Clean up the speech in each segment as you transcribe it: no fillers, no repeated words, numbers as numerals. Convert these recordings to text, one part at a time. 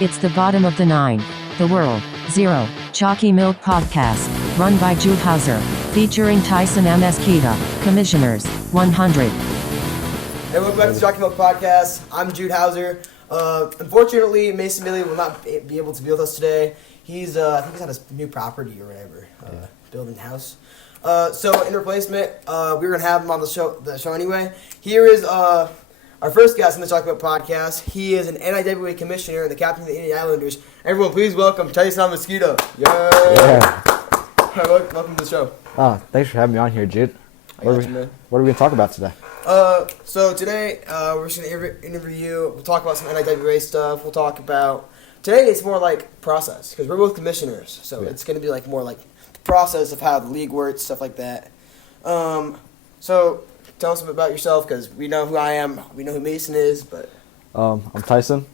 It's the bottom of the 9. The World 0. Chocky Milk Podcast. Run by Jude, featuring Tyson Amezquita. Commissioners 100. Hey, welcome back to Chocky Milk Podcast. I'm Jude. Unfortunately, Mason Billy will not be able to be with us today. He's I think he's at his new property or whatever, building house. So in replacement, we were gonna have him on the show anyway. Here is our first guest in the Chocky Milk Podcast. He is an NIWA commissioner and the captain of the Indian Islanders. Everyone, please welcome Tyson Amezquita. Yeah. Welcome to the show. Thanks for having me on here, Jude. What are we going to talk about today? So today, we're just going to interview you. We'll talk about some NIWA stuff. We'll talk about... Today, it's more like process, because we're both commissioners. So it's going to be like more like the process of how the league works, stuff like that. So tell us a bit about yourself, because we know who I am. We know who Mason is, but... I'm Tyson.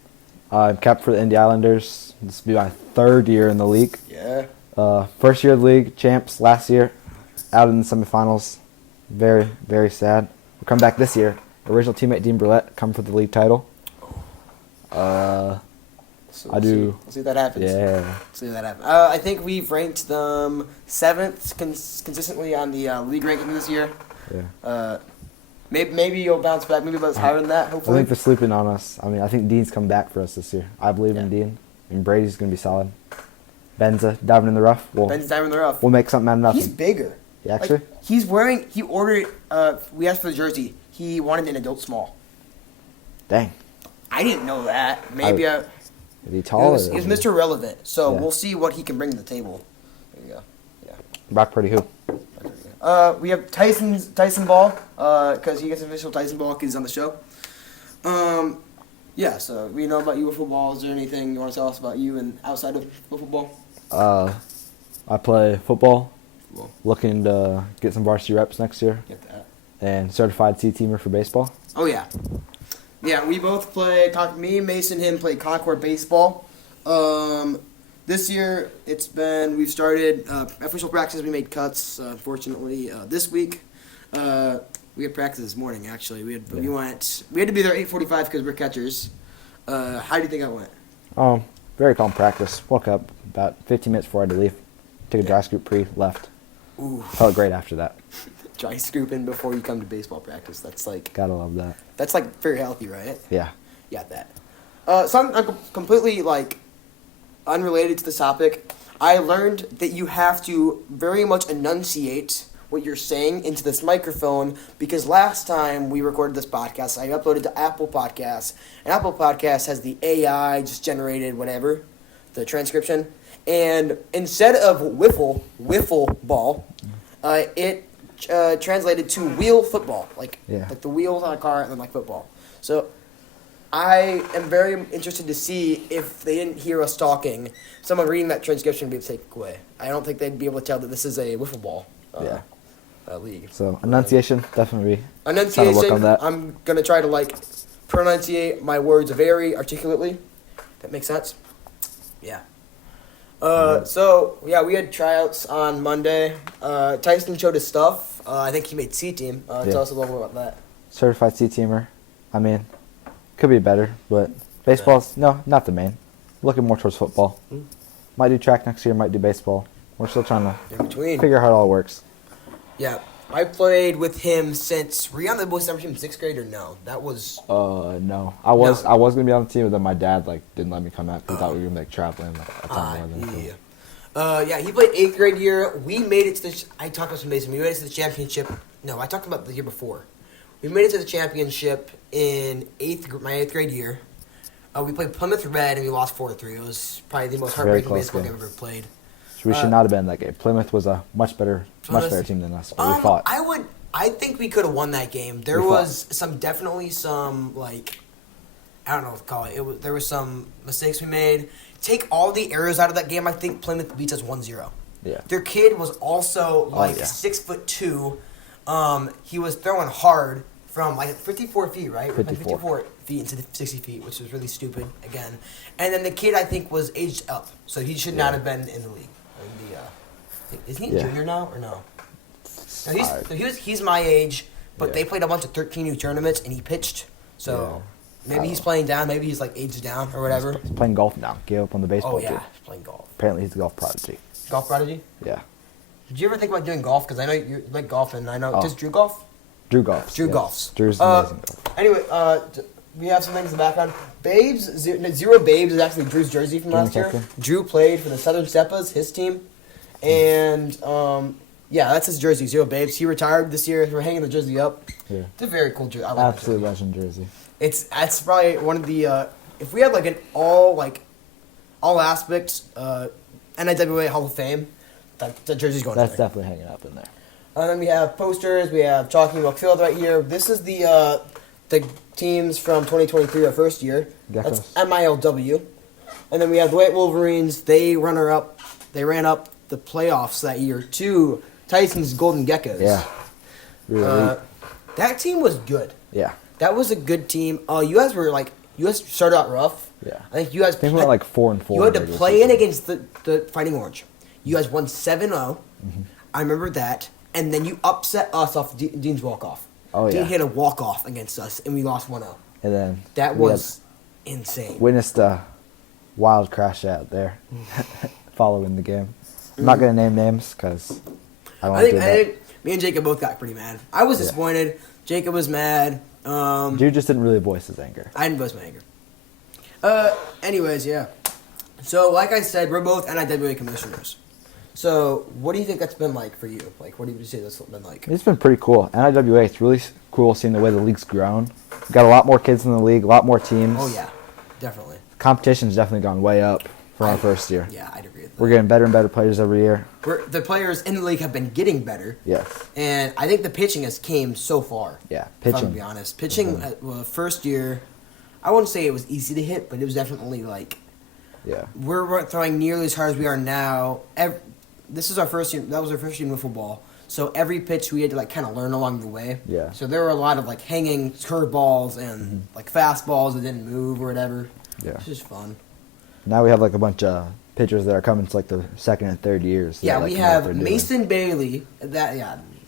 I'm captain for the Indian Islanders. This will be my third year in the league. Yeah. First year of the league, champs last year, out in the semifinals. Very, very sad. We'll come back this year. Original teammate Dean Burlett come for the league title. We'll see if that happens. Yeah. See if that happens. I think we've ranked them 7th consistently on the league ranking this year. Yeah. Maybe you'll bounce back. Maybe about higher than that, hopefully. I think they're sleeping on us. I think Dean's come back for us this year. I believe in Dean. And Brady's going to be solid. Ben's diving in the rough. Ben's diving in the rough. We'll make something out of nothing. He's bigger. Yeah, actually? Like, he ordered, we asked for the jersey. He wanted an adult small. Dang. I didn't know that. Maybe Is he taller? He was Mr. Relevant, so we'll see what he can bring to the table. There you go. Yeah. Brock Purdy who? We have Tyson Ball, because he gets an official Tyson Ball because he's on the show. Yeah, so we know about you with football. Is there anything you want to tell us about you and outside of football? I play football. Looking to get some varsity reps next year. Get that. And certified C-teamer for baseball. Oh, yeah. Yeah, we both play, me, Mason, him play Concord baseball. This year, we've started official practice. We made cuts, unfortunately, this week. We had practice this morning, actually. We had to be there at 8:45 because we're catchers. How do you think that went? Very calm practice. Woke up about 15 minutes before I had to leave. Took a dry scoop left. Ooh. Felt great after that. Dry scooping before you come to baseball practice. That's like... Gotta love that. That's like very healthy, right? Yeah. Yeah, that. Something completely like unrelated to this topic. I learned that you have to very much enunciate what you're saying into this microphone, because last time we recorded this podcast, I uploaded to Apple Podcasts, and Apple Podcasts has the AI just generated whatever, the transcription, and instead of wiffle ball, it translated to wheel football, like the wheels on a car and then like football. So I am very interested to see if they didn't hear us talking, someone reading that transcription would be able to take it away. I don't think they'd be able to tell that this is a wiffle ball. League. So enunciation, definitely. Enunciation. Work on that. I'm gonna try to pronunciate my words very articulately. That makes sense. Yeah. So we had tryouts on Monday. Tyson showed his stuff. I think he made C team. Tell us a little bit about that. Certified C-teamer. Could be better, but baseball's not the main. Looking more towards football. Might do track next year. Might do baseball. We're still trying to figure out how it all works. Yeah, I played with him since. Were you on the boys' summer team in 6th grade or no? That was. No. I was gonna be on the team, but then my dad didn't let me come out because he thought we were gonna traveling a ton more than he played 8th grade year. We made it to the. I talked about some Mason. We made it to the championship. No, I talked about the year before. We made it to the championship in my 8th grade year. We played Plymouth Red and we lost 4-3. It was probably the most heartbreaking baseball game I've ever played. We should not have been in that game. Plymouth was a much better team than us. We fought. I think we could have won that game. There was definitely some I don't know what to call it. There was some mistakes we made. Take all the errors out of that game. I think Plymouth beats us 1-0. Yeah. Their kid was also 6'2". He was throwing hard from 54 feet, right? 54 feet into the 60 feet, which was really stupid again. And then the kid I think was aged up, so he should not have been in the league. Isn't he a junior now or no? No, he's my age, but they played a bunch of 13U tournaments and he pitched. So Maybe he's playing down. Maybe he's like aged down or whatever. He's playing golf now. Gave up on the baseball. Oh yeah, too. he's playing golf. Apparently, he's a golf prodigy. Golf prodigy? Yeah. Did you ever think about doing golf? Because I know you like golf, and I know does Drew golf? Drew golfs. Drew yes. golfs. Drew's amazing golf. Anyway, we have some things in the background. Babes, Zero Babes is actually Drew's jersey from last year. Drew played for the Southern Stepas, his team, and yeah, that's his jersey. Zero Babes. He retired this year. We're hanging the jersey up. Yeah. It's a very cool jersey. I like Absolute legend jersey. That's probably one of the if we had like an all aspects NIWA Hall of Fame, that jersey's going. That's definitely hanging up in there. And then we have posters. We have Chocky Milkfield right here. This is the teams from 2023, our first year. That's MILW. And then we have the White Wolverines. They ran up the playoffs that year to Tyson's Golden Geckos. Yeah. Really. That team was good. Yeah. That was a good team. You guys started out rough. Yeah. I think you guys went like 4-4. You had to play in against the Fighting Orange. You guys won 7-0. Mm-hmm. I remember that. And then you upset us off Dean's walk-off. Oh, yeah. Dean hit a walk-off against us, and we lost 1-0. And then that was insane. Witnessed a wild crash out there following the game. I'm not going to name names because I think me and Jacob both got pretty mad. I was disappointed. Jacob was mad. Jude just didn't really voice his anger. I didn't voice my anger. Anyways, yeah. So, like I said, we're both NIWA commissioners. So, what do you think that's been like for you? Like, what do you say that's been like? It's been pretty cool. NIWA, it's really cool seeing the way the league's grown. We've got a lot more kids in the league, a lot more teams. Oh, yeah. Definitely. Competition's definitely gone way up for our first year. Yeah, I'd agree with that. We're getting better and better players every year. The players in the league have been getting better. Yes. And I think the pitching has came so far. Yeah, pitching. If I'm going to be honest. Pitching, first year, I wouldn't say it was easy to hit, but it was definitely like... Yeah. We're throwing nearly as hard as we are now. This is our first year. That was our first year in football. So every pitch we had to like kind of learn along the way. Yeah. So there were a lot of like hanging curveballs and like fastballs that didn't move or whatever. Yeah. It's just fun. Now we have like a bunch of pitchers that are coming to like the second and third years. Yeah, we have Mason Bailey.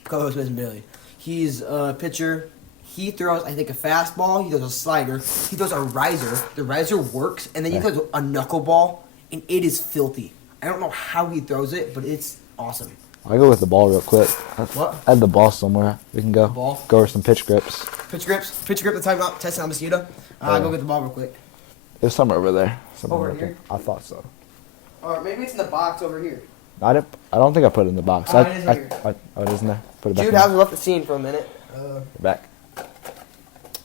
Co-host Mason Bailey. He's a pitcher. He throws, I think, a fastball. He throws a slider. He throws a riser. The riser works, and then he throws a knuckleball, and it is filthy. I don't know how he throws it, but it's awesome. I'll go with the ball real quick. What? I have the ball somewhere. We can go. Ball? Go over some pitch grips. Pitch grip the time out. Tyson Amezquita. Go get the ball real quick. There's somewhere over there. Over here? I thought so. Or maybe it's in the box over here. I don't think I put it in the box. It is right here. It is in there. Put it back. Jude hasn't left the scene for a minute. Back.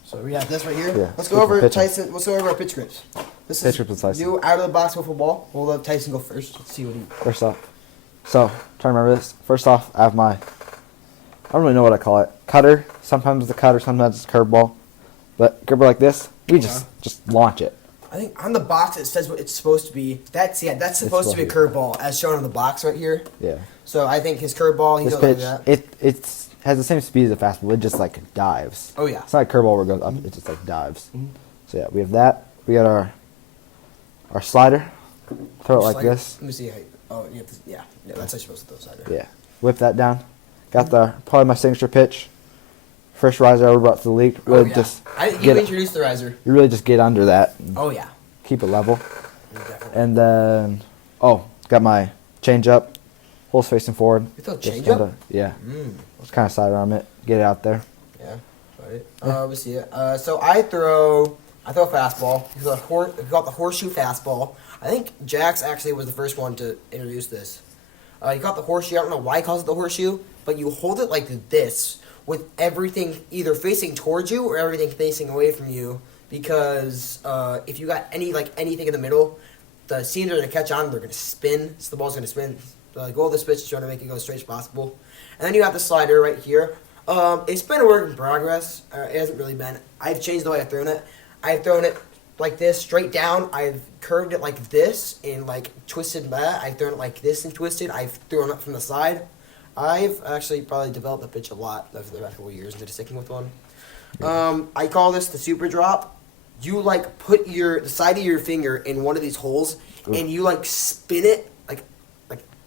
So we have this right here. Yeah. Let's go over Tyson. Let's go over our pitch grips. This pitch is grips with Tyson. new out of the box wiffle ball. We'll let Tyson go first. Let's see what he. First off, trying to remember this. First off, I have I don't really know what I call it. Cutter. Sometimes it's a cutter. Sometimes it's a curveball. But gripper like this, we just launch it. I think on the box it says what it's supposed to be. That's supposed to be a curveball as shown on the box right here. Yeah. So I think his curveball, he this goes pitch, like that. It has the same speed as a fastball. It just like dives. Oh yeah. It's not a curveball where it goes up. It just like dives. Mm-hmm. So yeah, we have that. We got our slider. Throw it like this. Let me see. You have to, yeah. That's how you're supposed to throw slider. Yeah. Whip that down. Got probably my signature pitch. First riser I ever brought to the league. Really you introduced the riser. You really just get under that. Oh yeah. Keep it level. Definitely. And then got my change up. Holes facing forward. You throw change up? Yeah. Just kind of sidearm it. Get it out there. Yeah. Right. Let me see it. So I throw a fastball. He got the horseshoe fastball. I think Jax actually was the first one to introduce this. He caught the horseshoe. I don't know why he calls it the horseshoe, but you hold it like this with everything either facing towards you or everything facing away from you. Because if you got anything in the middle, the seams are going to catch on. They're going to spin. So the ball's going to spin. The goal of this pitch is trying to make it go as straight as possible. And then you have the slider right here. It's been a work in progress. It hasn't really been. I've changed the way I've thrown it. I've thrown it like this, straight down. I've curved it like this and like twisted that. I've thrown it like this and twisted. I've thrown it from the side. I've actually probably developed the pitch a lot over the past couple of years instead of sticking with one. I call this the super drop. You like put the side of your finger in one of these holes and you like spin it like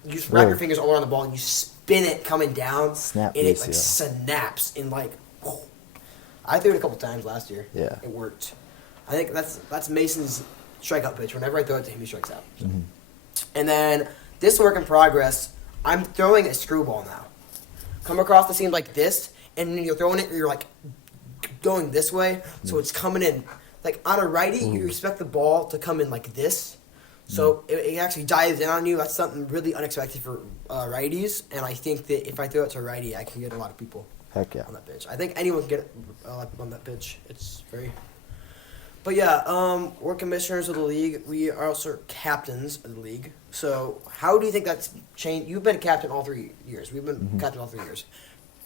you just wrap your fingers all around the ball and you spin it coming down and it like snaps and like I threw it a couple times last year. Yeah. It worked. I think that's Mason's strikeout pitch. Whenever I throw it to him, he strikes out. So. And then this work in progress, I'm throwing a screwball now. Come across the seam like this, and you're throwing it, you're like going this way, so it's coming in. Like on a righty, you expect the ball to come in like this. So it actually dives in on you. That's something really unexpected for righties, and I think that if I throw it to a righty, I can get a lot of people on that pitch. I think anyone can get a lot of people on that pitch. It's very... But yeah, we're commissioners of the league. We are also captains of the league. So how do you think that's changed? You've been captain all 3 years. We've been captain all 3 years.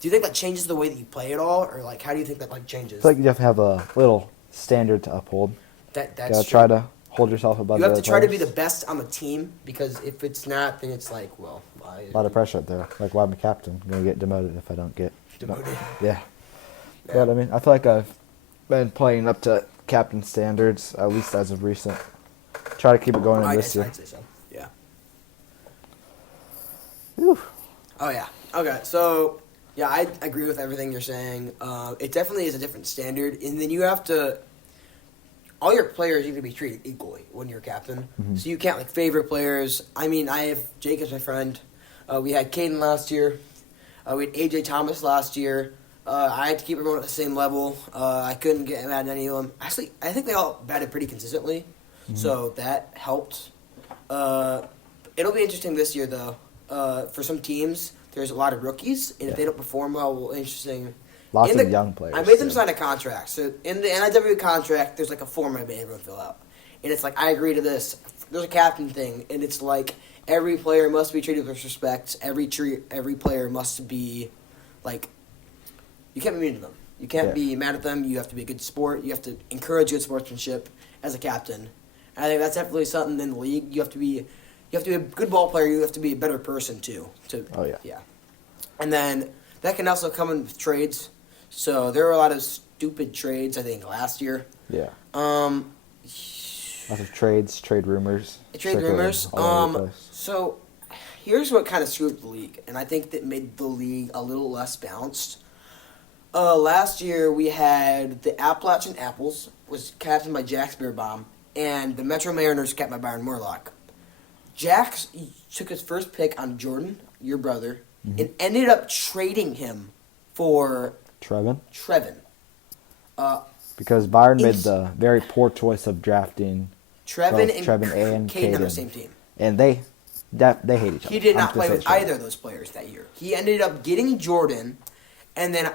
Do you think that changes the way that you play at all? Or like, how do you think that like changes? I feel like you have to have a little standard to uphold. That's you gotta try to hold yourself above the other You have to try to be players. the best on the team, because if it's not, then it's like, well, why? A lot of pressure up there. Like, why am I captain? I'm going to get demoted if I don't get... Demoted. Yeah. But, I mean, I feel like I've been playing up to captain standards, at least as of recent. Try to keep it going in this year. I'd say so. Yeah. Whew. Oh, yeah. Okay, so, yeah, I agree with everything you're saying. It definitely is a different standard, and then you have to... All your players need to be treated equally when you're captain. So you can't, like, favor players. I mean, I have Jake as my friend. We had Caden last year. We had AJ Thomas last year. I had to keep everyone at the same level. I couldn't get mad at any of them. Actually, I think they all batted pretty consistently, so that helped. It'll be interesting this year, though. For some teams, there's a lot of rookies, and if they don't perform well, interesting. Lots of young players. I made them sign a contract. So in the NIWA contract, there's like a form I made everyone fill out. And it's like, I agree to this. There's a captain thing, and it's like every player must be treated with respect. Every player must be, like, you can't be mean to them. You can't be mad at them. You have to be a good sport. You have to encourage good sportsmanship as a captain. And I think that's definitely something in the league. You have to be a good ball player. You have to be a better person, too. Yeah. And then that can also come in with trades. So there were a lot of stupid trades, I think, last year. Yeah. Lots of trades, trade rumors. Trade rumors. So here's what kind of screwed up the league, and I think that made the league a little less balanced. Last year we had the Appalachian Apples, was captained by Jax Beerbaum, and the Metro Mariners kept by Byron Morlock. Jax took his first pick on Jordan, your brother, and ended up trading him for Trevin. Because Byron made the very poor choice of drafting Trevin and Caden on the Caden. same team. And they hate each other. He did not play with either of those players that year. He ended up getting Jordan, and then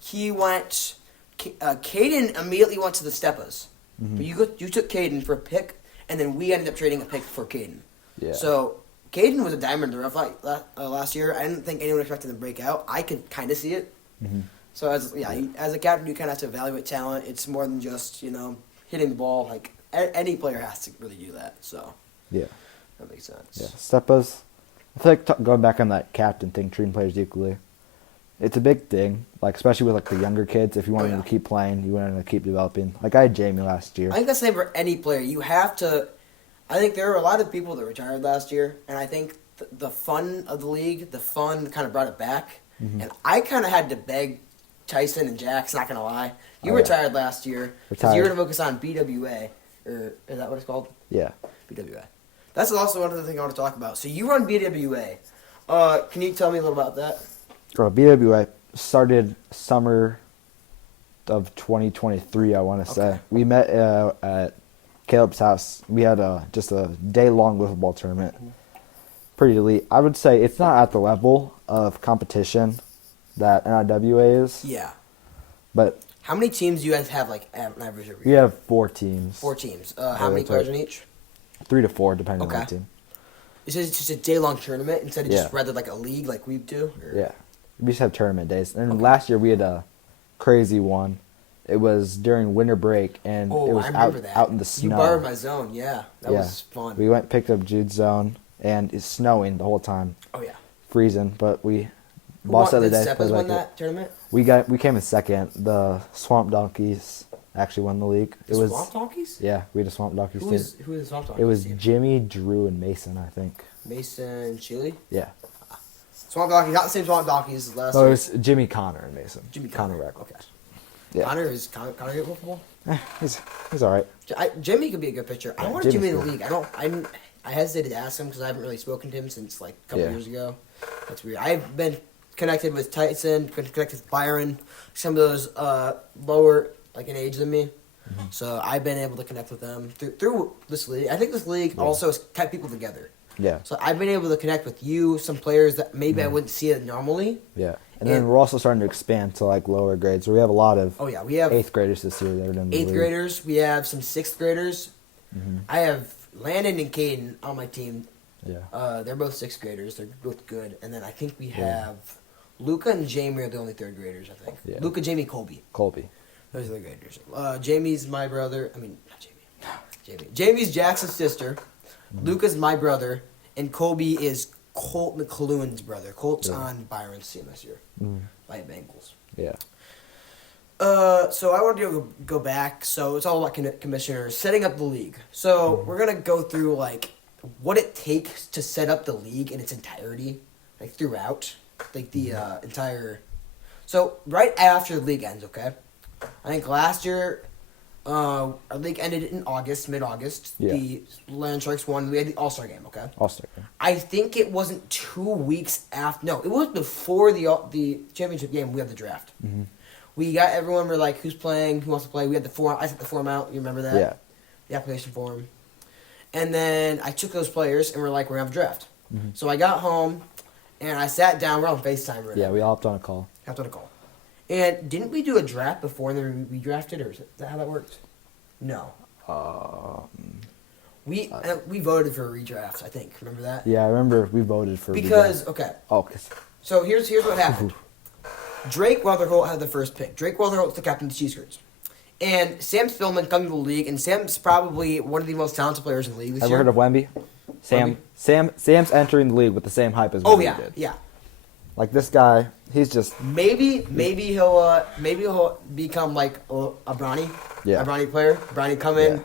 he went... Caden immediately went to the Steppas. But you took Caden for a pick, and then we ended up trading a pick for Caden. Yeah. So Caden was a diamond in the rough last year. I didn't think anyone expected him to break out. I could kind of see it. So as a captain, you kind of have to evaluate talent. It's more than just hitting the ball. Like any player has to really do that. So yeah, that makes sense. Yeah, Steppas. I feel like going back on that captain thing, treating players equally. It's a big thing, like especially with like the younger kids. If you want them to keep playing, you want them to keep developing. Like I had Jamie last year. I think that's the same for any player. You have to. I think there were a lot of people that retired last year, and I think the fun of the league, the fun kind of brought it back. And I kind of had to beg Tyson and Jax, not gonna lie. You retired last year because you were gonna focus on BWA, or is that what it's called? Yeah. BWA. That's also another thing I want to talk about. So you run BWA. Can you tell me a little about that? BWA started summer of 2023, I want to say. We met at Caleb's house. We had just a day-long wiffle ball tournament. Pretty elite. I would say it's not at the level of competition that NIWA is. Yeah. But how many teams do you guys have, like, at an average every year? We have 4 teams. 4 teams. How many players in each? 3 to 4, depending on the team. It's just a day-long tournament instead of just rather like a league like we do? Or? Yeah. We just have tournament days. And last year we had a crazy one. It was during winter break, and it was out in the snow. You borrowed my zone, yeah. That was fun. We picked up Jude's zone, and it's snowing the whole time. Oh, yeah. Freezing, but we lost the other day. Did Steppas win that tournament? We came in second. The Swamp Donkeys actually won the league. Swamp Donkeys? Yeah, we had a Swamp Donkeys team. Who is the Swamp Donkeys It was team? Jimmy, Drew, and Mason, I think. Mason, Chile? Yeah. Swamp Donkeys, not the same Swamp Donkeys as last No, year. it was Jimmy, Connor, and Mason. Jimmy Connor. Records. Okay. Yeah. Connor hit football? He's all right. Jimmy could be a good pitcher. I Yeah, wanted Jimmy in the Jimmy's league. I hesitated to ask him because I haven't really spoken to him since like a couple Yeah. years ago. That's weird. I've been connected with Tyson, been connected with Byron, some of those lower like in age than me. Mm-hmm. So I've been able to connect with them through this league. I think this league also has kept people together. Yeah. So I've been able to connect with you, some players that maybe I wouldn't see it normally. Yeah. And then we're also starting to expand to like lower grades. We have a lot of Oh yeah, we have 8th graders this year that are in the eighth league. graders. We have some 6th graders. Mhm. I have Landon and Caden on my team. Yeah. They're both 6th graders. They're both good. And then I think we Yeah. have Luca and Jamie are the only 3rd graders. I think. Yeah. Luca, Jamie, Colby. Colby. Those are the graders. Jamie's my brother. I mean, not Jamie. Jamie. Jamie's Jackson's sister. Luca's my brother, and Colby is Colt McCluhan's brother. Colt's on Byron's team this year by Bengals. Yeah. So I want to go back. So it's all about commissioners setting up the league. So we're gonna go through like what it takes to set up the league in its entirety, like throughout, like the entire. So right after the league ends, okay. I think last year, our league ended in August, mid-August. Yeah. The Land Sharks won. We had the All-Star game, okay. All-Star. I think it wasn't 2 weeks after. No, it was before the championship game. We had the draft. Mm-hmm. We got everyone. We're like, who's playing? Who wants to play? We had the form. I sent the form out. You remember that? Yeah. The application form. And then I took those players, and we're like, we're gonna have a draft. Mhm. So I got home, and I sat down. We're on FaceTime right Yeah, now. we all hopped on a call. Hopped on a call. And didn't we do a draft before and then we drafted, or is that how that worked? No. We voted for a redraft, I think. Remember that? Yeah, I remember we voted for Because, okay. Oh, 'cause So here's what happened. Drake Weatherholt had the first pick. Drake Weatherholt's the captain of the Cheese Curds. And Sam Spillman comes to the league, and Sam's probably one of the most talented players in the league this ever year. heard of Wemby? Sam's entering the league with the same hype as Oh Wemby yeah, did. yeah. Like this guy, he's just Maybe he'll become like a Bronny, Yeah. a Bronny player. Bronny come in,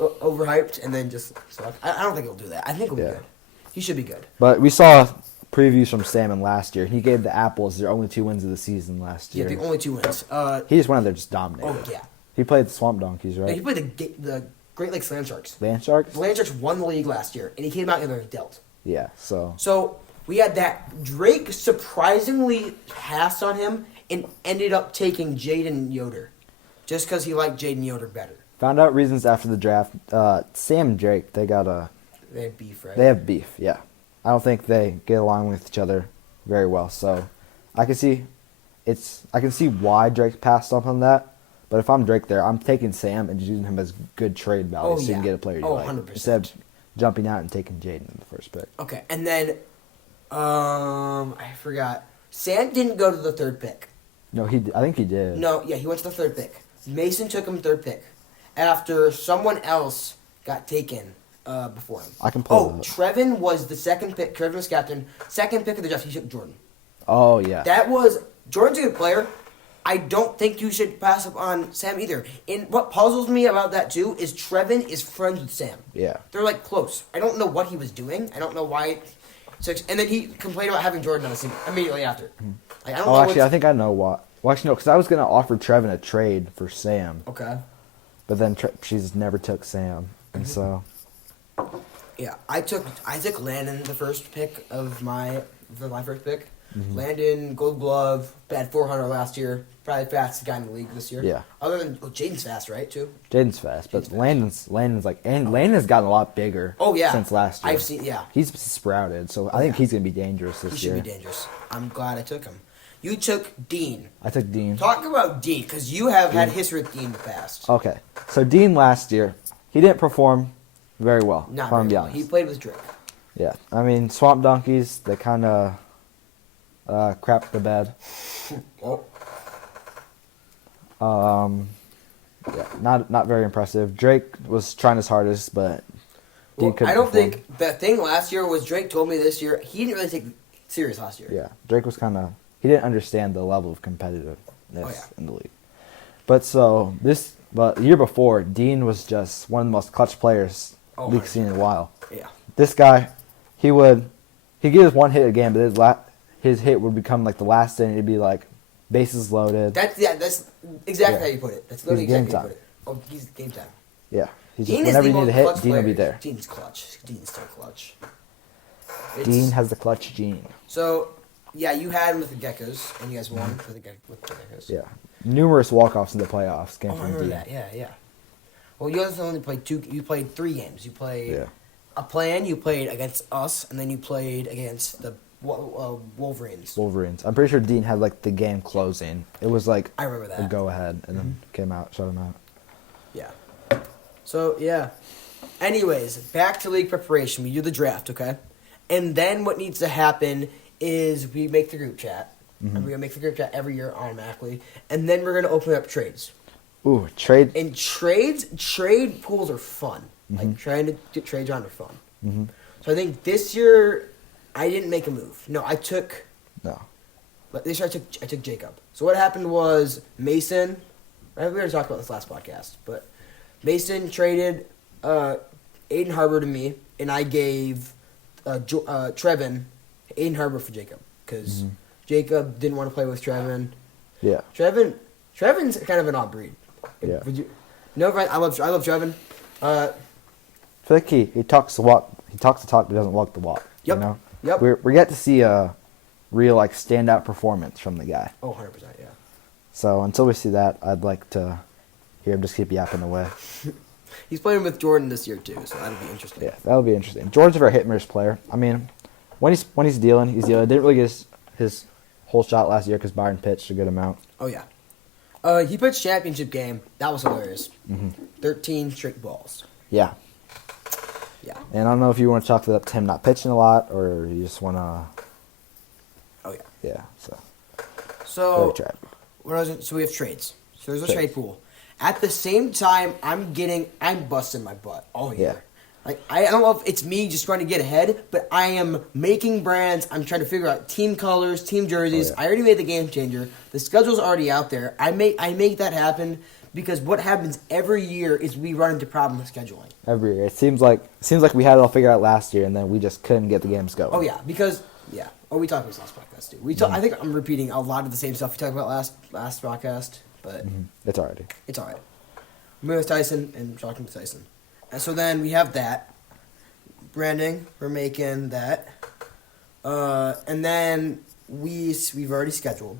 overhyped, and then just suck. I don't think he'll do that. I think he'll be Yeah. good. He should be good. But we saw previews from Salmon last year. He gave the Apples their only 2 wins of the season last Yeah, year. the only 2 wins. He just went out there just dominated. Oh yeah. He played the Swamp Donkeys, He right? played the Great Lakes Land Sharks. Land Sharks? The Land Sharks won the league last year, and he came out and they were dealt. Yeah, so So we had that. Drake surprisingly passed on him and ended up taking Jaden Yoder, just because he liked Jaden Yoder better. found out reasons after the draft. Sam and Drake, they They had beef, right? have beef, yeah. I don't think they get along with each other very well. So I can see why Drake passed up on that. But if I'm Drake there, I'm taking Sam and just using him as good trade value so you can get a player you like. 100%. Instead of jumping out and taking Jaden in the first pick. Okay, and then I forgot. Sam didn't go to the 3rd pick. No, I think he did. No, yeah, he went to the 3rd pick. Mason took him 3rd pick after someone else got taken before him. I can pull it up. Trevin was the 2nd pick. Trevin was captain. 2nd pick of the draft. He took Jordan. Oh, yeah. Jordan's a good player. I don't think you should pass up on Sam either. And what puzzles me about that too is Trevin is friends with Sam. Yeah. They're like close. I don't know what he was doing. I don't know why. And then he complained about having Jordan on the team immediately after. Like, I don't know Actually, I think I know why. Well, actually, no, because I was going to offer Trevin a trade for Sam. Okay. But then she's never took Sam. And so... Yeah, I took Landon the first pick of my first pick. Mm-hmm. Landon, Gold Glove, bad 400 last year. Probably fastest guy in the league this year. Yeah. Other than Jaden's fast, right? Too. Jaden's fast, but Jaden's Landon's like, and Landon's gotten a lot bigger. Oh yeah. Since last year. I've seen. Yeah. He's sprouted, so I think he's gonna be dangerous this He year. should be dangerous. I'm glad I took him. You took Dean. I took Dean. Talk about Dean, because you have had history with Dean in the past. Okay, so Dean last year, he didn't perform very well. Not if I'm very be well. honest. He played with Drake. Yeah, I mean Swamp Donkeys, they kind of crapped the bed. Oh. Yeah, not very impressive. Drake was trying his hardest, but Dean Well, couldn't I don't perform. think the thing last year was Drake told me this year he didn't really take it serious last year. Yeah, Drake was he didn't understand the level of competitiveness yeah. in the league. But the year before, Dean was just one of the most clutch players league's seen in a while. Yeah. This guy, he gives one hit a game, but his hit would become like the last thing. It'd be like bases loaded. That's exactly how you put it. That's literally He's game exactly how you time. put it. Oh, he's game time. Yeah. He's Dean just, is whenever the you need a most hit, clutch Dean will be player. there. Dean's clutch. Dean's so clutch. Dean has the clutch gene. So, yeah, you had him with the Geckos, and you guys won with the Geckos. Yeah. Numerous walk-offs in the playoffs came Oh, I from remember Dean. that. Yeah. Well, you guys only played two. You played 3 games. You played a plan. You played against us, and then you played against the Wolverines. I'm pretty sure Dean had like the game closing. It was like I remember that. a go-ahead, and then came out, shut him out. Yeah. So, yeah. Anyways, back to league preparation. We do the draft, okay? And then what needs to happen is we make the group chat. And we're going to make the group chat every year automatically. And then we're going to open up trades. Ooh, trade. And trade pools are fun. Like, trying to get trades on are fun. So I think this year, I didn't make a move. No, I took... No. But this year I took Jacob. So what happened was Mason... We already talked about this last podcast, but Mason traded Aiden Harbor to me, and I gave Trevin Aiden Harbor for Jacob because Jacob didn't want to play with Trevin. Yeah. Trevin's kind of an odd breed. Yeah. I love Trevin. I feel like he talks the walk. He talks the talk, but doesn't walk the walk. Yep. You know? Yep. We get to see a real like standout performance from the guy. Oh, 100%, yeah. So until we see that, I'd like to hear him just keep yapping away. He's playing with Jordan this year too, so that'll be interesting. Yeah, that'll be interesting. Jordan's a very hit and miss player. I mean, when he's dealing, he's dealing. Didn't really get his whole shot last year because Byron pitched a good amount. Oh yeah. He pitched championship game. That was hilarious. 13 straight balls. Yeah. Yeah. And I don't know if you want to chalk that up to him not pitching a lot, or you just want to. Oh yeah. Yeah. So. Very tragic. So we have trades. So there's a Trades. trade pool. At the same time, I'm busting my butt all year. Yeah. Like I don't know if it's me just trying to get ahead, but I am making brands. I'm trying to figure out team colors, team jerseys. Oh, yeah. I already made the game changer. The schedule's already out there. I make that happen because what happens every year is we run into problems with scheduling. Every year, it seems like we had it all figured out last year, and then we just couldn't get the games going. Oh yeah, because yeah. Oh, we talked about this last podcast too. I think I'm repeating a lot of the same stuff we talked about last podcast, but It's already. it's all right. I'm with Tyson and talking to Tyson, and so then we have that branding. We're making that, and then we've already scheduled.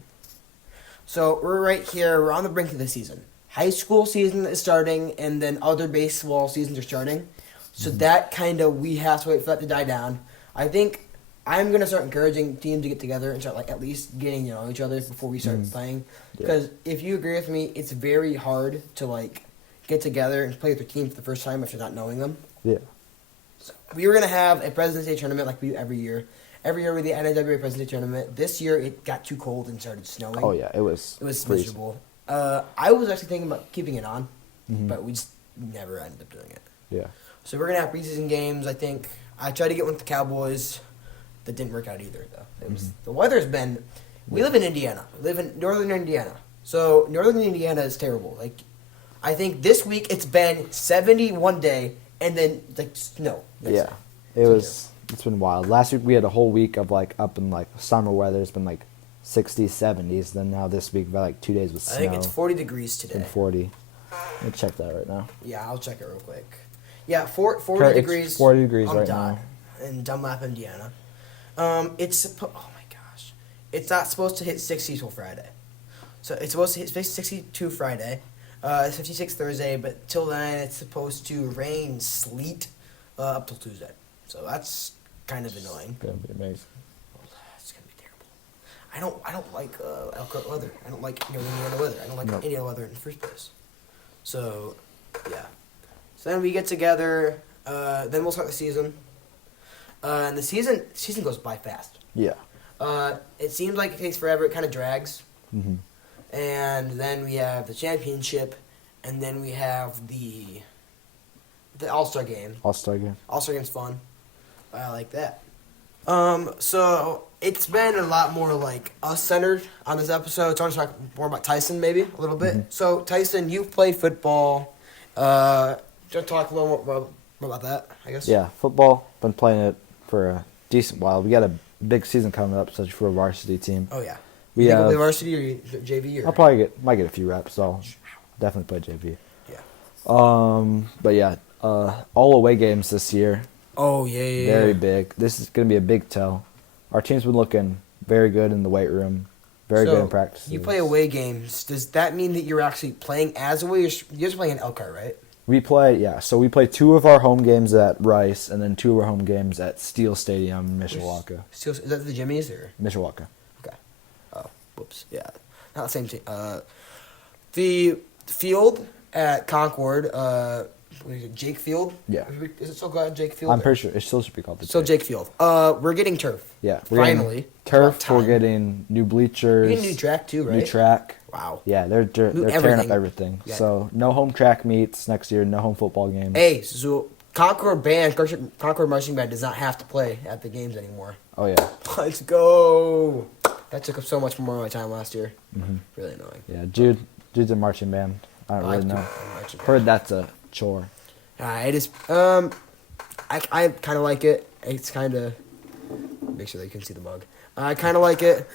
So we're right here. We're on the brink of the season. High school season is starting, and then other baseball seasons are starting. So that kind of we have to wait for that to die down. I think I'm gonna start encouraging teams to get together and start like at least getting to know each other before we start playing. Because if you agree with me, it's very hard to like get together and play with your team for the first time after not knowing them. Yeah. So we were gonna have a President's Day tournament like we do every year. Every year we do the NIWA President's Day tournament. This year it got too cold and started snowing. Oh yeah, it was. It was freezing. miserable. I was actually thinking about keeping it on, but we just never ended up doing it. Yeah. So we're gonna have preseason games. I think I tried to get one with the Cowboys. That didn't work out either, though. It was the weather's been. We live in Indiana. We live in northern Indiana. So northern Indiana is terrible. Like, I think this week it's been 70 one day and then like snow. Yeah. It was. It's been wild. Last week we had a whole week of like up in like summer weather. It's been like 60s, 70s. Then now this week about like 2 days with snow. I think it's 40 degrees today. And 40. Let me check that right now. Yeah, I'll check it real quick. Yeah, 40 It's degrees. 40 degrees on right dot now. in Dunlap, Indiana. Oh my gosh, it's not supposed to hit 60 till Friday. So it's supposed to hit 62 Friday. It's 56 Thursday, but till then it's supposed to rain, sleet, up till Tuesday. So that's kind of annoying. It's gonna be amazing. It's gonna be terrible. I don't like Elkhart weather. I don't like Indiana weather. I don't like Indiana weather in the first place. So, yeah. So then we get together. Then we'll start the season. And the season goes by fast. Yeah. It seems like it takes forever. It kind of drags. Mm-hmm. And then we have the championship, and then we have the All-Star game. All-Star game. All-Star game's fun. I like that. So it's been a lot more like us-centered on this episode. So I want to talk more about Tyson maybe a little bit. Mm-hmm. So Tyson, you've played football. Just talk a little more about that, I guess. Yeah, football. Been playing it for a decent while. We got a big season coming up, especially for a varsity team. Oh, yeah. We you think have. you'll play varsity or JV? Or? I'll probably might get a few reps. So I'll definitely play JV. Yeah. But yeah, all away games this year. Oh yeah. Very big. This is going to be a big tell. Our team's been looking very good in the weight room. Very good in practice. You play away games. Does that mean that you're actually playing as away? You guys are playing in Elkhart, right? We play, so we play 2 of our home games at Rice and then 2 of our home games at Steel Stadium in Mishawaka. Is that the Jimmys or? Mishawaka. Okay. Oh, whoops. Yeah. Not the same team. The field at Concord, what is it, Jake Field? Yeah. Is it still called Jake Field? I'm pretty sure it still should be called the Still Jake Field. We're getting turf. Yeah. Finally. Turf, we're getting new bleachers. You're getting new track too, right? New track. Wow. Yeah, they're tearing up everything. Yeah. So no home track meets next year, no home football games. Hey, so Concord Marching Band does not have to play at the games anymore. Oh, yeah. Let's go. That took up so much more of my time last year. Mm-hmm. Really annoying. Yeah, Jude's a marching band. I don't really know. Heard that's a chore. It is. I kind of like it. It's kind of. Make sure they can see the mug. I kind of like it.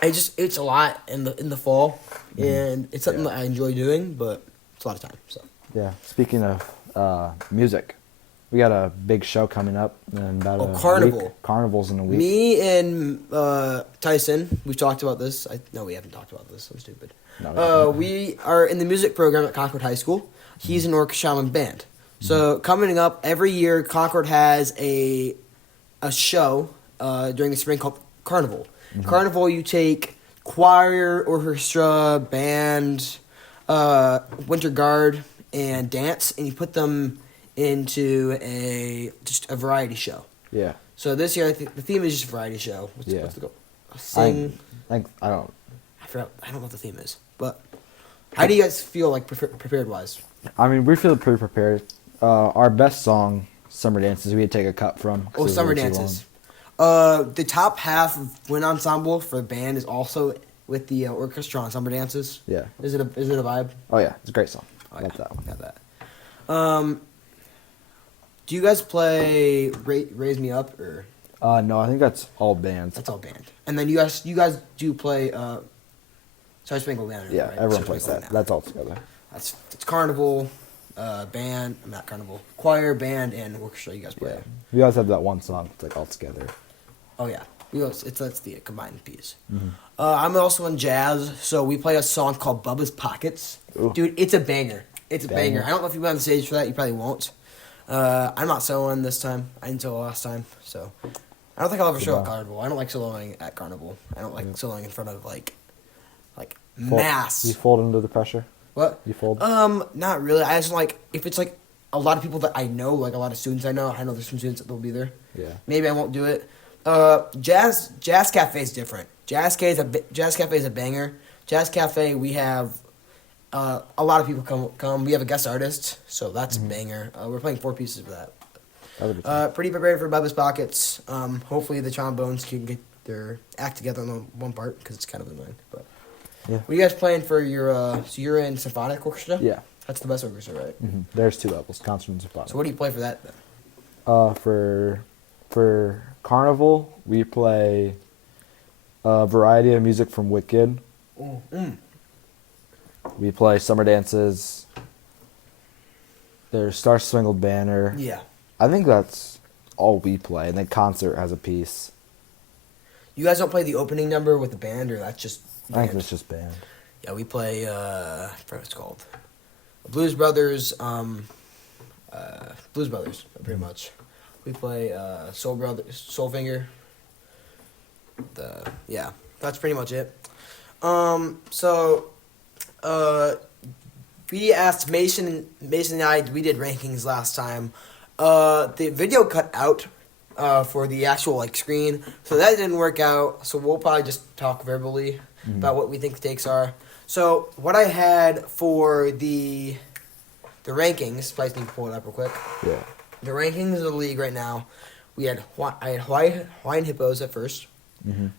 It's a lot in the fall, and it's something that I enjoy doing, but it's a lot of time. So. Yeah. Speaking of music, we got a big show coming up in about a Carnival. week. Carnival's in a week. Me and Tyson, we've talked about this. No, we haven't talked about this. I'm stupid. No, we are in the music program at Concord High School. He's an orchestra and band. So coming up every year, Concord has a show during the spring called Carnival. Mm-hmm. Carnival, you take choir, orchestra, band, winter guard, and dance, and you put them into just a variety show. Yeah. So this year, I think the theme is just a variety show. What's the goal? Sing. I don't. I forgot. I don't know what the theme is. But how do you guys feel like prepared wise? I mean, we feel pretty prepared. Our best song, Summer Dances, we had to take a cut from. Oh, Summer Dances. The top half of Wind Ensemble for the band is also with the orchestra on Summer Dances. Yeah. Is it a vibe? Oh yeah, it's a great song. Oh, Love that one. Got that. Do you guys play Raise Me Up or? No, I think that's all bands. That's all band. And then you guys do play Star Spangled Banner. Yeah, right? everyone plays that. That's all together. It's Carnival, band, not Carnival, choir, band, and orchestra. You guys play. Yeah. We always have that one song. It's like all together. Oh yeah, that's the combined piece. Mm-hmm. I'm also in jazz, so we play a song called Bubba's Pockets. Ooh. Dude, it's a banger. It's a banger. I don't know if you'll be on the stage for that. You probably won't. I'm not soloing this time. I didn't solo last time, so I don't think I'll ever show at Carnival. I don't like soloing at Carnival. I don't like soloing in front of like mass. You fold under the pressure. What? You fold? Not really. I just like if it's like a lot of people that I know, like a lot of students I know there's some students that will be there. Yeah. Maybe I won't do it. Jazz Cafe is different. Jazz Cafe is a banger. Jazz Cafe, we have a lot of people come. We have a guest artist, so that's a banger. We're playing 4 pieces for that. Pretty prepared for Bubba's Pockets. Hopefully the trombones can get their act together on one part because it's kind of annoying. But yeah. What are you guys playing for your? So you're in symphonic orchestra. Yeah. That's the best orchestra, right? Mm-hmm. There's 2 levels, concert and symphonic. So what do you play for that then? For Carnival, we play a variety of music from Wicked. We play Summer Dances. There's Star Spangled Banner. Yeah. I think that's all we play, and then concert has a piece. You guys don't play the opening number with the band, or that's just band? I think that's just band. Yeah, we play, I forgot what it's called. Blues Brothers, pretty much. We play Soulfinger. That's pretty much it. We asked Mason and I, we did rankings last time. The video cut out for the actual screen, so that didn't work out. So we'll probably just talk verbally about what we think the takes are. So what I had for the rankings, please need to pull it up real quick. Yeah. The rankings of the league right now, I had Hawaiian Hippos at first,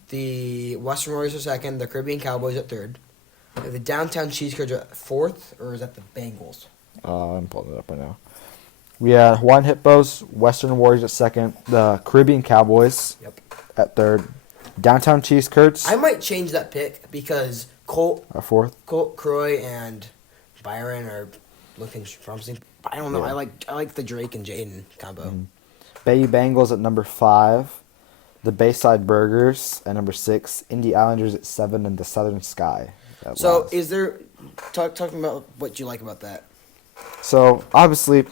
the Western Warriors at second, the Caribbean Cowboys at third, the Downtown Cheesecoach at fourth, or is that the Bengals? I'm pulling it up right now. We had Hawaiian Hippos, Western Warriors at second, the Caribbean Cowboys at third, Downtown Chiefs, Kurtz. I might change that pick because Colt, Croy, and Byron are looking promising. I don't know. Yeah. I like the Drake and Jaden combo. Mm-hmm. Bay Bengals at number 5. The Bayside Burgers at number 6. Indy Islanders at 7, and the Southern Sky at So last. is there talking about what you like about that? So obviously,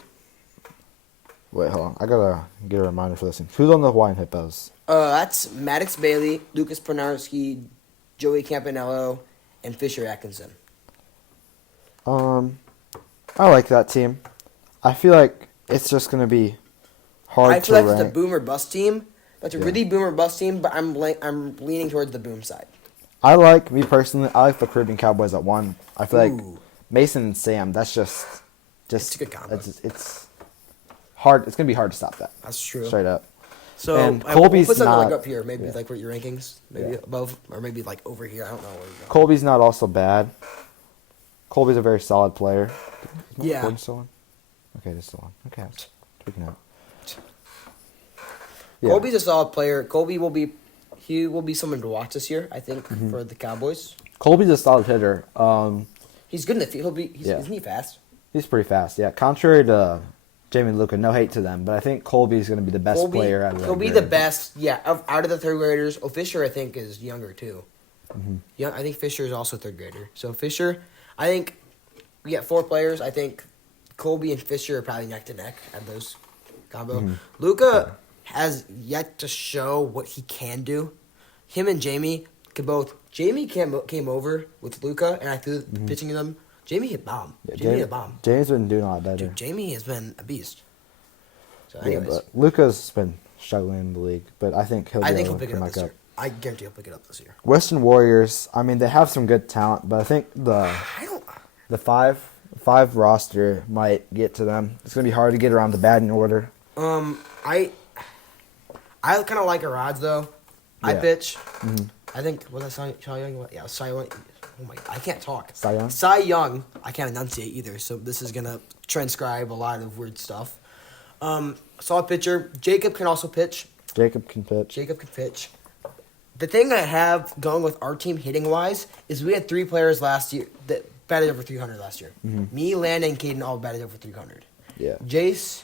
wait, hold on. I gotta get a reminder for this one. Who's on the Hawaiian Hippos? That's Maddox Bailey, Lucas Pronarski, Joey Campanello, and Fisher Atkinson. I like that team. I feel like it's just gonna be hard I to feel like rank. it's a boom or bust team. That's a really boom or bust team, but I'm leaning towards the boom side. Me personally, I like the Caribbean Cowboys at 1. I feel like Mason and Sam. That's just It's a good combo. It's hard. It's gonna be hard to stop that. That's true. Straight up. So And we'll Colby's put something not- like up here, maybe like what your rankings, maybe Yeah. above or maybe like over here. I don't know where you're going. Colby's not also bad. Colby's a very solid player. Is my Yeah. recording still on? Okay, it's still on. Okay, I was tweaking out. Yeah. Colby's a solid player. Colby will be someone to watch this year, I think, Mm-hmm. for the Cowboys. Colby's a solid hitter. He's good in the field. Yeah. Isn't he fast? He's pretty fast. Yeah. Contrary to Jamie and Luca, no hate to them, but I think Colby's going to be the best player out of He'll that be the grade. best. Yeah, out of the third graders. Oh, Fisher, I think, is younger too. Mm-hmm. Yeah, I think Fisher is also third grader. So Fisher, I think we got 4 players. I think Colby and Fisher are probably neck to neck at those combo. Mm-hmm. Luca has yet to show what he can do. Him and Jamie could both. Jamie came over with Luca, and I threw the pitching to them. Jamie hit bomb. Yeah, Jamie hit a bomb. Jamie's been doing a lot better. Dude, Jamie has been a beast. So, Yeah, anyways, but Luca's been struggling in the league, but I think he'll I be think able he'll to pick it come up back this up. year. I guarantee he'll pick it up this year. Western Warriors, I mean, they have some good talent, but I think I don't. the five roster might get to them. It's going to be hard to get around the batting order. I kind of like our odds though. I Yeah. pitch. I think was that Cy Young? Yeah, Cy Young. Oh my! I can't talk. Cy Young? Cy Young. I can't enunciate either, so this is gonna transcribe a lot of weird stuff. Solid pitcher. Jacob can also pitch. Jacob can pitch. Jacob can pitch. The thing I have going with our team hitting wise is we had 3 players last year that batted over 300 last year. Me, Landon, and Caden all batted over 300. Yeah. Jace,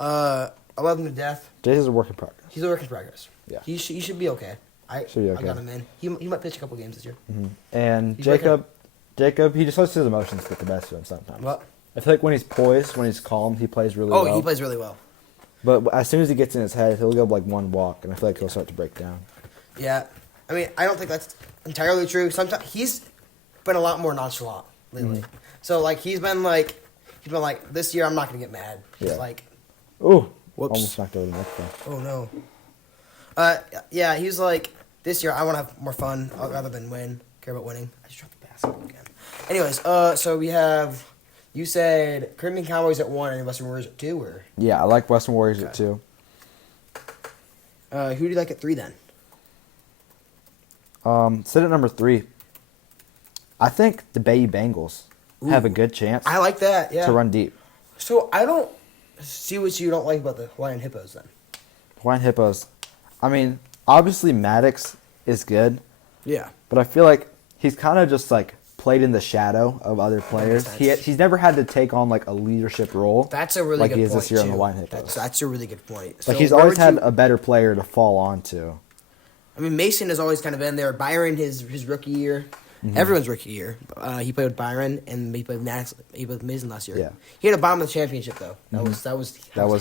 I love him to death. Jace is a work in progress. He's a work in progress. Yeah. He should be okay. Should be I okay. got him in. He might pitch a couple games this year. And He's Jacob, he just lets his emotions get the best of him sometimes. What? I feel like when he's poised, when he's calm, he plays really well. He plays really well. But as soon as he gets in his head, he'll go like one walk, and I feel like he'll start to break down. Yeah. I mean, I don't think that's entirely true. Sometimes he's been a lot more nonchalant lately. So like he's been like this year I'm not gonna get mad. He's Yeah. like, Ooh, whoops. almost knocked over the microphone. Oh no. Yeah, he's like, this year I want to have more fun rather than win. Care about winning. I just dropped the basketball again. Anyways, so we have, you said Caribbean Cowboys at 1 and Western Warriors at 2, or Yeah, I like Western Warriors at 2. who do you like at 3 then? Sit at number 3. I think the Bay Bengals have a good chance I like that, yeah. to run deep. So I don't see what you don't like about the Hawaiian Hippos then. Hawaiian Hippos. I mean, obviously Maddox is good, Yeah. but I feel like he's kind of just like played in the shadow of other players. sense. He's never had to take on like a leadership role. That's a really like good he is point, this year on the too. Hawaiian Hippos. That's a really good point. Like So he's where always would had you- a better player to fall onto. I mean, Mason has always kind of been there. Byron, his rookie year, everyone's rookie year. He played with Byron, and he played with Mason last year. Yeah. He had a bomb in the championship though. That was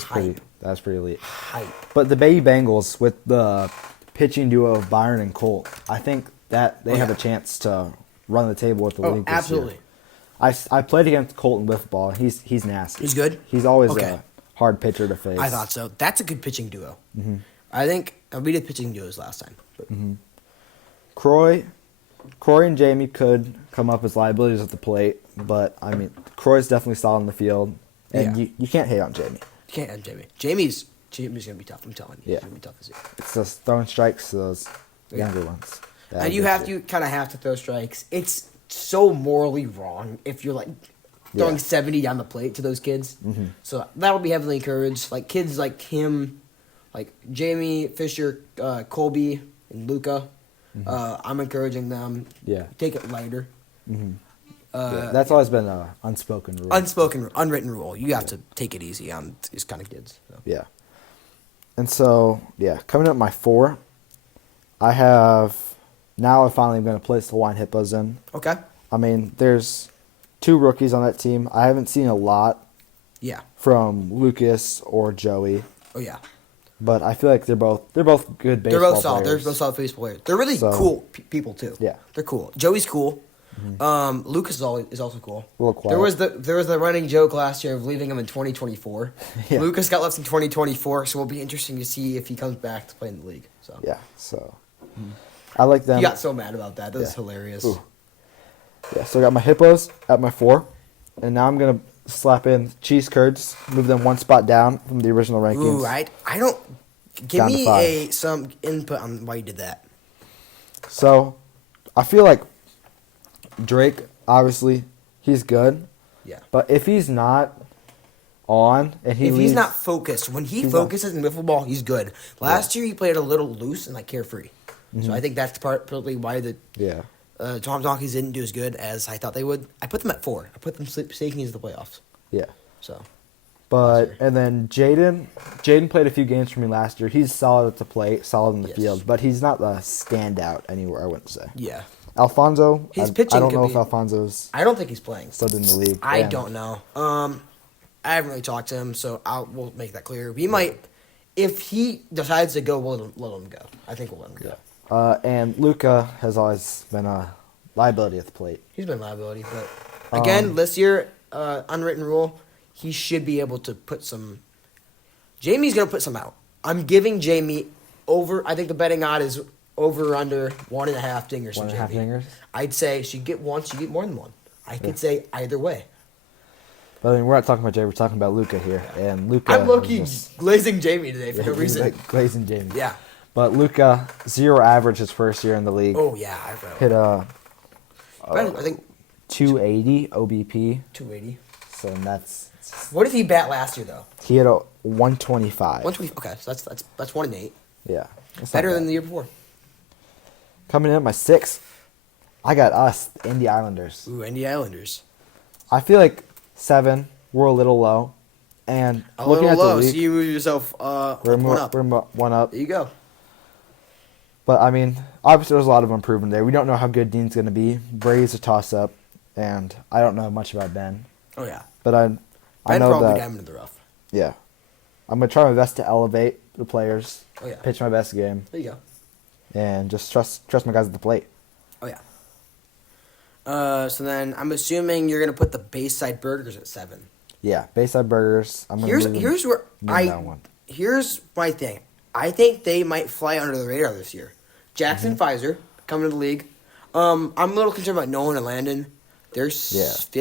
pretty. That was pretty elite. hype. But the Bay Bengals with the pitching duo of Byron and Colt, I think that they have a chance to run the table with the league this absolutely. year. I played against Colt in wiffle ball. He's nasty. He's good? He's always Okay. a hard pitcher to face. I thought so. That's a good pitching duo. I think we did pitching duos last time. But Croy and Jamie could come up as liabilities at the plate, but I mean, Croy's definitely solid in the field, and Yeah. you can't hate on Jamie. you can't have Jamie. Jamie's gonna be tough. I'm telling you. Yeah. He's gonna be tough this year. It's just throwing strikes to those Yeah. younger ones. And you kind of have to throw strikes. It's so morally wrong if you're like throwing Yeah. 70 down the plate to those kids. So that would be heavily encouraged. Like kids like him, like Jamie, Fisher, Colby, and Luca. I'm encouraging them. Yeah. Take it lighter. Yeah, that's always been an unspoken rule. Unwritten rule. You have to take it easy on these kind of kids. So. Yeah. And so, coming up my 4, I have, now I'm finally going to place the Hawaiian Hippos in. Okay. I mean, there's 2 rookies on that team. I haven't seen a lot from Lucas or Joey. Oh, yeah. But I feel like they're both good baseball players. They're both solid baseball players. They're really cool people, too. Yeah. They're cool. Joey's cool. Lucas is also cool. A little quiet. There was the running joke last year of leaving him in 2024. Yeah. Lucas got left in 2024, so it'll be interesting to see if he comes back to play in the league. So Yeah, so I like them. He got so mad about that. That was hilarious. Ooh. Yeah, so I got my Hippos at my 4, and now I'm gonna slap in Cheese Curds, move them 1 spot down from the original rankings. Ooh, I don't. Give Down to me 5. some input on why you did that. So, I feel like Drake, obviously, he's good. Yeah. But if he's not on and If he's not focused, when he focuses in wiffle ball, he's good. Last year he played a little loose and like carefree. So I think that's partly why the Tom Donkeys didn't do as good as I thought they would. I put them at 4. I put them sneaking into the playoffs. Yeah. So. But and then Jaden played a few games for me last year. He's solid at the plate, solid in the field, but he's not the standout anywhere, I wouldn't say. Yeah. Alfonso, His pitching I don't could know be- if Alfonso's I don't think he's playing. still in the league. I don't know. I haven't really talked to him, so we'll make that clear. We might, if he decides to go, we'll let him go. I think we'll let him go. And Luca has always been a liability at the plate. He's been a liability, but again, this year, unwritten rule, he should be able to put some. Jamie's gonna put some out. I'm giving Jamie over. I think the betting odd is over or under 1.5 dingers. 1.5 dingers? I'd say she get one, she get more than one. I could say either way. But I mean, we're not talking about Jay. We're talking about Luca here, and Luca. I'm low-key glazing Jamie today for no reason. Like glazing Jamie. Yeah. But Luca, 0 average his first year in the league. Oh yeah, I wrote. Hit I think 280 OBP. 280. So that's. What did he bat last year though? He hit a 125. 120. Okay, so that's 1-8. Yeah. That's Better not than bad. the year before. Coming in at my 6, I got us, the Indy Islanders. Ooh, Indy Islanders. I feel like 7, we're a little low. And A looking little at low, the so league, you move yourself we're one up. We're 1 up. There you go. But, I mean, obviously there's a lot of improvement there. We don't know how good Dean's going to be. Brady's a toss-up. And I don't know much about Ben. Oh yeah. But I Ben know probably that, diamond in the rough. yeah. I'm going to try my best to elevate the players. Oh yeah. Pitch my best game. There you go. And just trust my guys at the plate. Oh yeah. So then I'm assuming you're gonna put the Bayside Burgers at 7. Yeah, Bayside Burgers. I'm gonna Here's where here's my thing. I think they might fly under the radar this year. Jackson Pfizer coming to the league. I'm a little concerned about Nolan and Landon. They're sixth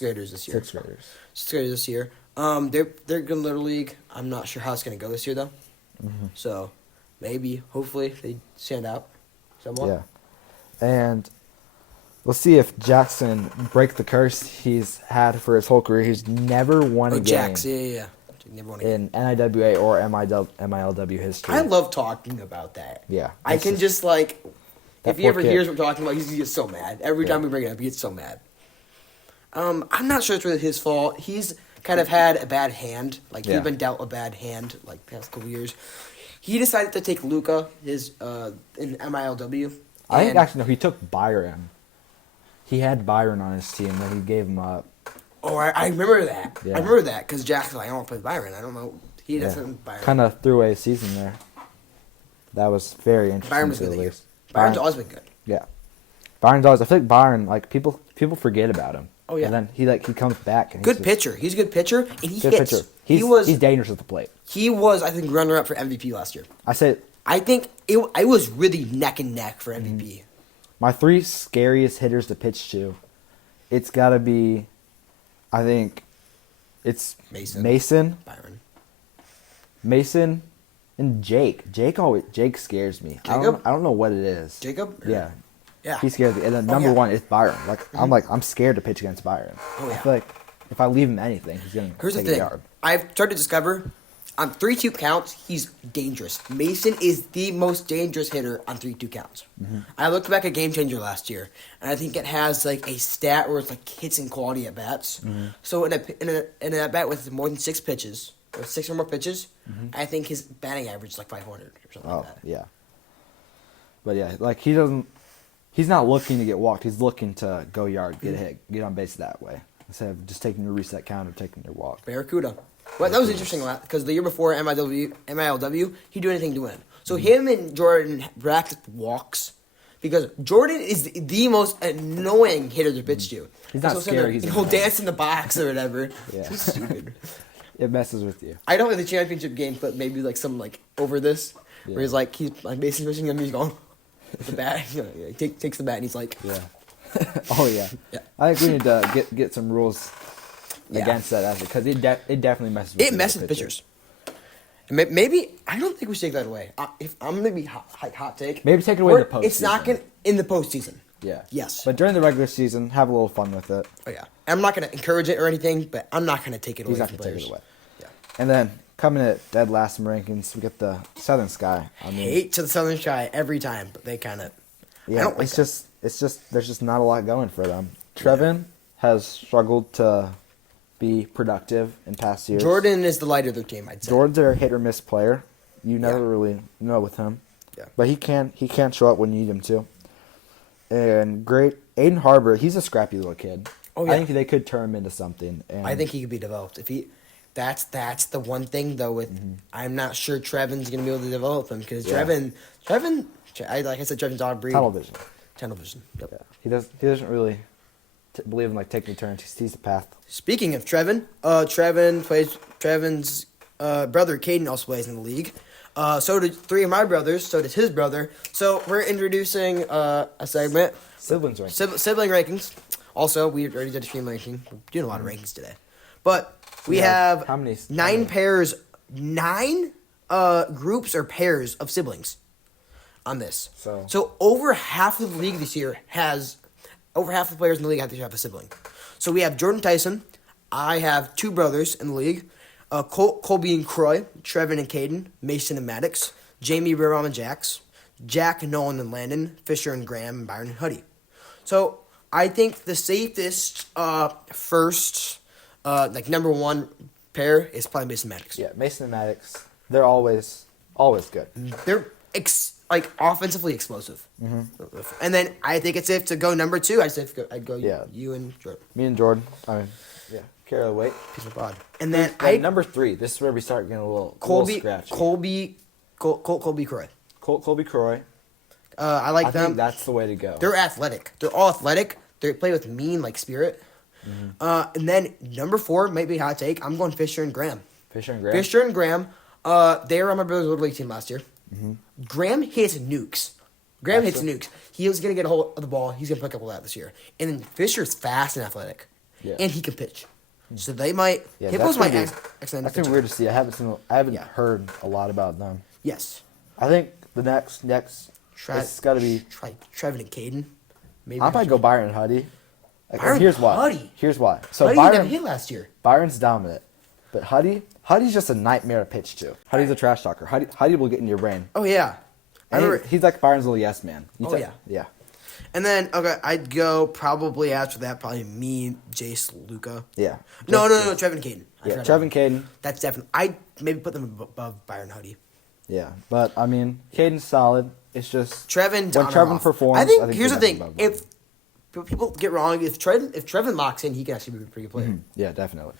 graders this year. 6th graders. 6th graders this year. They're going to the league. I'm not sure how it's going to go this year though. So maybe, hopefully, they stand out somewhat. Yeah, and we'll see if Jackson break the curse he's had for his whole career. He's never won a game Jax, yeah. Never won a game. in NIWA or MILW history. I love talking about that. Yeah, I can just like, if he ever poor kid. hears what we're talking about, he gets so mad. Every time we bring it up, he gets so mad. I'm not sure it's really his fault. He's kind of had a bad hand. Like, he's been dealt a bad hand, like, past couple years. He decided to take Luca, in MILW. I think actually no, he took Byron. He had Byron on his team, then he gave him up. Oh, I remember that. Yeah. I remember that, because Jackson's like, I don't want to play with Byron. I don't know. He doesn't Byron. Kind of threw away a season there. That was very interesting. Byron was to good say that the year. least. Byron's always been good. Yeah, Byron's always. I feel like Byron, like people forget about him. Oh, yeah. And then he comes back. And Good pitcher. He's a good pitcher, and he Good hits. pitcher. He's dangerous at the plate. He was, I think, runner-up for MVP last year. I think it was really neck and neck for MVP. My 3 scariest hitters to pitch to, it's got to be, I think, it's Mason, Byron, and Jake. Jake scares me. Jacob? I don't know what it is. Jacob? Yeah. Yeah. He scares me. And then number 1 is Byron. I'm scared to pitch against Byron. Oh, yeah. I feel like if I leave him anything, he's going to Here's the take a thing. yard. I've started to discover On 3-2 counts, he's dangerous. Mason is the most dangerous hitter on 3-2 counts. Mm-hmm. I looked back at Game Changer last year, and I think it has like a stat where it's like hits and quality at bats. Mm-hmm. So in an at bat with more than 6 pitches, or 6 or more pitches, I think his batting average is like 500 or something like that. Yeah. But yeah, like he's not looking to get walked. He's looking to go yard, get a hit, get on base that way instead of just taking your reset count or taking your walk. Barracuda. Well, that was interesting because the year before MILW, he'd do anything to win. So him and Jordan racked up walks because Jordan is the most annoying hitter to pitch to. He's not scary. He'll dance in the box or whatever. Yeah. So stupid. It messes with you. I don't like the championship game, but maybe like some like over this where he's like basically pitching him. He's going with the bat. He takes the bat and he's like, yeah. Oh yeah. I think we need to get some rules against that because it definitely messes with it messes with pitchers. Maybe I don't think we should take that away. If I'm gonna be hot take, maybe take it away in the postseason. It's not gonna in the postseason. Yeah. Yes. But during the regular season, have a little fun with it. Oh yeah. I'm not gonna encourage it or anything, but I'm not gonna take it away. He's not from gonna players. take it away. Yeah. And then coming at dead last in rankings, we get the Southern Sky. I mean, hate to the Southern Sky every time, but they kind of. yeah, I don't like it's just there's just not a lot going for them. Trevin has struggled to be productive in past years. Jordan is the light of their team, I'd say. Jordan's a hit or miss player. You never really know with him. Yeah. But he can show up when you need him to. And great Aiden Harbor, he's a scrappy little kid. Oh yeah. I think they could turn him into something. And I think he could be developed if he. That's the one thing though. With I'm not sure Trevin's gonna be able to develop him because Trevin, like I said, Trevin's dog breed. tunnel vision. Tunnel vision. Yep. Yeah. He doesn't really believe in like taking turns. He sees the path. Speaking of Trevin, Trevin's brother Caden also plays in the league. So did 3 of my brothers. So does his brother. So we're introducing a segment. Siblings ranking. Sibling rankings. Also, we already did a stream ranking. We're doing a lot of rankings today. But we have how many? 9 pairs, 9 groups or pairs of siblings on this. So over half of the league this year over half the players in the league have a sibling. So we have Jordan Tyson. I have 2 brothers in the league. Colby and Croy, Trevin and Caden, Mason and Maddox, Jamie, Biram and Jax, Jack, Nolan and Landon, Fisher and Graham, and Byron and Huddy. So I think the safest first, number 1 pair is probably Mason and Maddox. Yeah, Mason and Maddox. They're always good. They're offensively explosive. Mm-hmm. And then I think it's safe to go number 2. I'd go you and Jordan. Me and Jordan. I mean, yeah, carry the weight. Piece of pod. And then number 3. This is where we start getting a little scratchy. Colby Croy. Colby Croy. I like them. I think that's the way to go. They're athletic. They're all athletic. They play with mean spirit. Mm-hmm. And then number 4 might be a hot take. I'm going Fisher and Graham. Fisher and Graham. They were on my brother's little league team last year. Mm-hmm. Graham hits nukes. He was gonna get a hold of the ball. He's gonna pick up all that this year. And then Fisher's fast and athletic, and he can pitch. So they might. Yeah, Hippos might excellent. That's weird to see. I haven't heard a lot about them. Yes. I think the next it's got to be Trevin and Caden. Maybe I'll probably go Byron and Huddy. Byron here's why. Huddy. Here's why. So Huddy Byron didn't hit last year. Byron's dominant, but Huddy's just a nightmare to pitch to. Huddy's a trash talker. Huddy will get in your brain. Oh yeah. He's like Byron's little yes man. Yeah. And then I'd go probably after that me, Jace, Luca. Yeah. No, Trevin and Caden. Yeah, Trevin Caden. That's definitely. I'd maybe put them above Byron Huddy. Yeah, but I mean, Caden's solid. It's just Trevin. When Trevin performs, I think here's the thing: if people get wrong, if Trevin locks in, he can actually be a pretty good player. Mm-hmm. Yeah, definitely.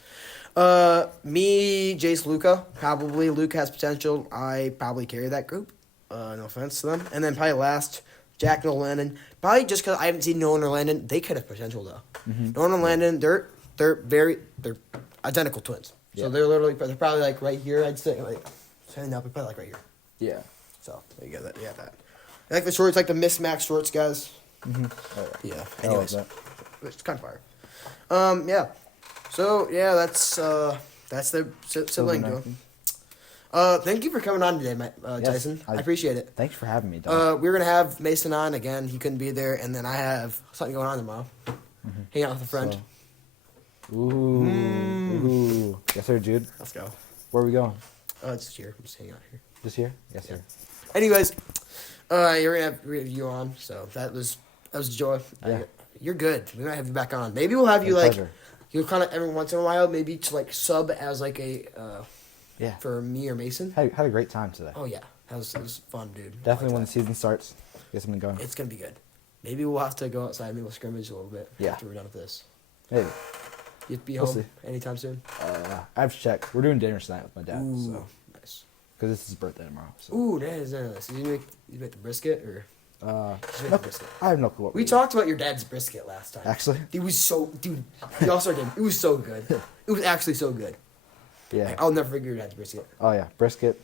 Me, Jace, Luca. Probably Luca has potential. I probably carry that group. No offense to them. And then probably last, Jack, Nolan, Landon. Probably just because I haven't seen Nolan or Landon, they could have potential though. Mm-hmm. Nolan and Landon, they're identical twins. So they're probably right here. I'd say setting up, probably right here. Yeah. So there you go. That. I like the shorts, like the mismatched shorts, guys. Mm-hmm. Yeah. Anyways, it's kind of fire. Yeah. So yeah, that's the sibling duo. Thank you for coming on today, Tyson. I appreciate it. Thanks for having me, Don. We're gonna have Mason on again. He couldn't be there, and then I have something going on tomorrow. Mm-hmm. Hang out with a friend. Ooh. Yes, sir, Jude. Let's go. Where are we going? Just here. I'm just hanging out here. Just here? Yes, Yeah. sir. Anyways, you're gonna have you on, so that was a joy. Yeah. You're good. We might have you back on. Maybe we'll have you My like pleasure. you kind of every once in a while, maybe to like sub as like a Yeah. for me or Mason. Had a great time today. Oh yeah, it was fun, dude. I Definitely liked when the that. season starts, get something going. It's gonna be good. Maybe we'll have to go outside. Maybe we'll scrimmage a little bit Yeah. after we're done with this. Maybe. You'd be We'll home see. anytime soon. I have to check. We're doing dinner tonight with my dad, Ooh, so nice. because it's his birthday tomorrow. So. Ooh, that is nice. Did you make the brisket or? Just make the brisket. I have no clue. What We talked about your dad's brisket last time. Actually? It was so, dude. We also did. It was so good. It was actually so good. Yeah. I'll never forget your dad's brisket. Oh yeah, brisket.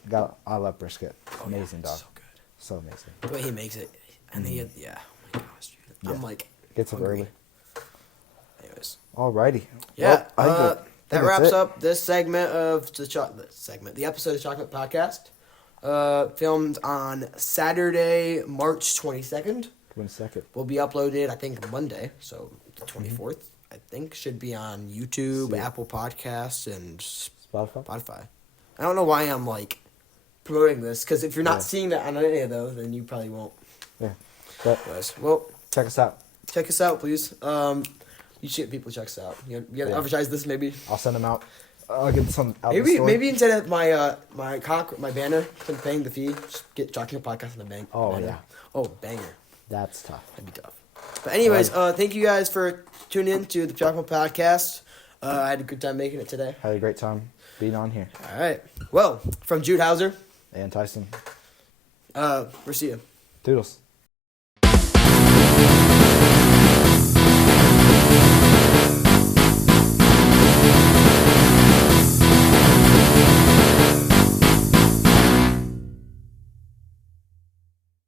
I love brisket. Oh, yeah, Amazing, dog. So good. So amazing. The way he makes it, and he had, yeah. Oh my gosh, dude. Yeah. I'm like Gets up hungry. early. Anyways. Alrighty. Yeah. Well, I think that that's wraps it. up this segment of the episode of Chocolate Podcast. Filmed on Saturday, March 22nd. 22nd. Will be uploaded, I think, Monday, so the 24th. I think should be on YouTube, Sweet. Apple Podcasts, and Spotify. Spotify. I don't know why I'm like promoting this, because if you're not Yeah. seeing that on any of those, then you probably won't. Yeah. But Anyways, well, check us out. check us out, please. You should people check us out. You gotta Yeah. advertise this, maybe. I'll send them out. I'll get some out. Maybe the store. maybe instead of my banner, instead of paying the fee, just get Chocky Podcast on the bank. Oh, banner. yeah. Oh, banger. That's tough. That'd be tough. But anyways, thank you guys for tuning in to the Chocolate Podcast. I had a good time making it today. Had a great time being on here. All right. Well, from Jude Hauser, And Tyson. we'll see you. Toodles.